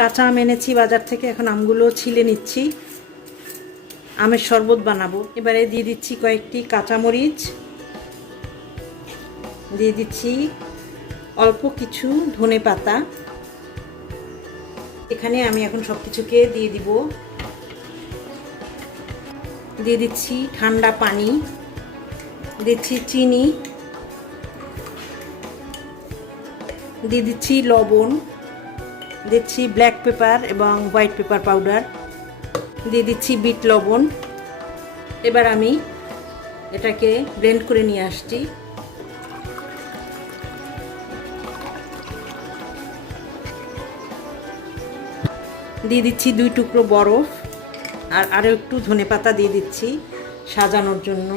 কাঁচা আম এনেছি, বাজার থেকে এখন আমগুলো ছিলে নিচ্ছি। আমের শরবত বানাবো। এবারে দিয়ে দিচ্ছি কয়েকটি কাঁচামরিচ। দিয়ে দিচ্ছি অল্প কিছু ধনে পাতা। এখানে আমি এখন সব কিছুকে দিয়ে দিব। দিয়ে দিচ্ছি ঠান্ডা পানি। দিচ্ছি চিনি। দিয়ে দিচ্ছি লবণ। দিচ্ছি ব্ল্যাক পেপার এবং হোয়াইট পেপার পাউডার দিয়ে দিচ্ছি বিট লবণ। এবার আমি এটাকে ব্লেন্ড করে নিয়ে আসছি। দিয়ে দিচ্ছি দুই টুকরো বরফ। আর আরও একটু ধনে পাতা দিয়ে দিচ্ছি সাজানোর জন্য।